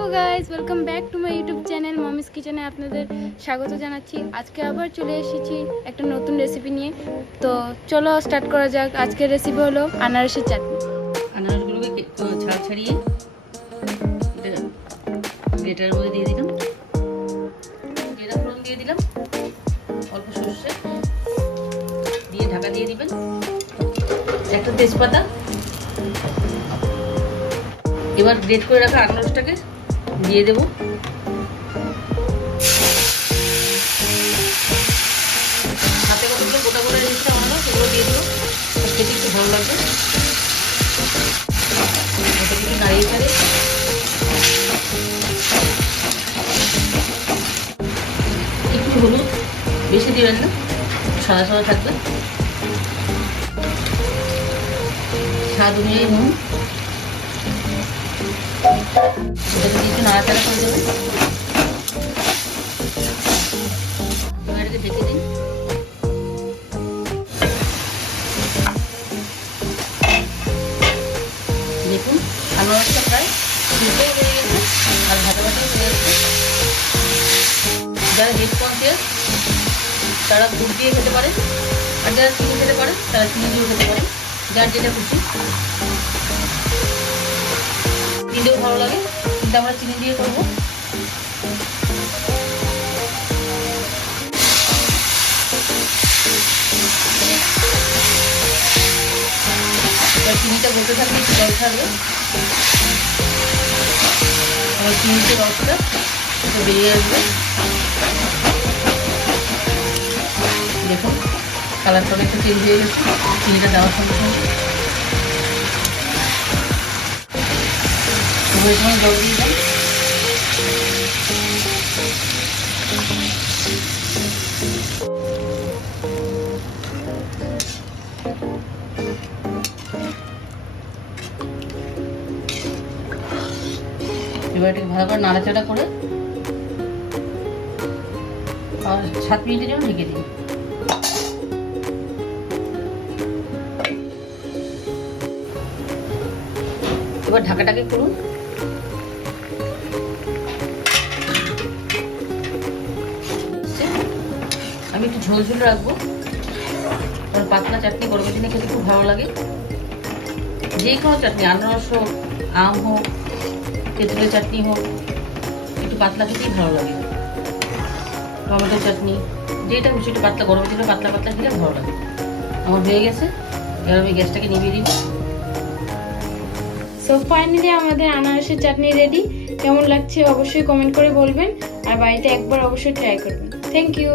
Hello guys, welcome back to my YouTube channel mommy's কিচেনে আপনাদের স্বাগত জানাচ্ছি। আজকে আবার চলে এসেছি একটা নতুন রেসিপি নিয়ে। তো চলো স্টার্ট করা যাক। আজকের রেসিপি হলো আনারসের চাটনি। আনারসগুলোকে ছাল ছাড়িয়ে গ্রেটারের মধ্যে দিয়ে দিলাম, জিরা ফোড়ন দিয়ে দিলাম, অল্প সর্ষে দিয়ে ঢাকা দিয়ে দিবেন, একটা তেজপাতা। এবার গ্রেট করে রাখা আনারসটাকে দিয়ে দেবো। হাতে কতগুলো গোটা গোটা রেখেছিলাম আনারস, সেগুলো দিয়ে দেবো, খেতে একটু ভালো লাগবে। এটা একটু নাড়িয়ে ছাড়িয়ে একটু হলুদ, বেশি দিবেন না, সাদা সাদা থাকবে। স্বাদ অনুযায়ী নুন, এটাকে একটু নাড়াচাড়া করে দেবেন। এটাকে ঢেকে দিন। দেখুন আনারসটা প্রায় ফুটে হয়ে গেছে আর ভাজা ভাজা হয়ে গেছে। যারা হেড কনসিয়াস তারা গুড় দিয়ে খেতে পারে, আর যারা চিনি খেতে পারে তারা চিনি দিয়েও খেতে পারে, যার যেটা খুশি। চিনি দিয়েও ভালো লাগে, কিন্তু আমরা চিনি দিয়ে করবো। চিনিটা বলতে থাকলে একটু জল থাকবে, আমার চিনিতে রসটা একটু বেরিয়ে আসবে। দেখুন কালারটা একটু চেঞ্জ হয়ে গেছে চিনিটা দেওয়ার সঙ্গে সঙ্গে। সময় জল দিয়ে দেন। এবার এটাকে ভালো করে নাড়াচাড়া করে আর 7 মিনিটের জন্য ঢেকে দিন। এবার ঢাকাটাকে করুন। আমি একটু ঝোল ঝোল রাখবো, কারণ পাতলা চাটনি গরমের দিনে খেতে খুব ভালো লাগে। যে কোনো চাটনি, আনারস হোক, আম হোক, তেঁতুলের চাটনি হোক, একটু পাতলা খেতেই ভালো লাগে। টমেটো চাটনি, যেটা খুশি একটু পাতলা, গরমের দিনে পাতলা পাতলা খেলে ভালো লাগে। আমার হয়ে গেছে, এবার আমি গ্যাসটাকে নিভিয়ে দিব। সো ফাইনালি আমাদের আনারসের চাটনি রেডি। কেমন লাগছে অবশ্যই কমেন্ট করে বলবেন, আর বাড়িতে একবার অবশ্যই ট্রাই করবেন। Thank you.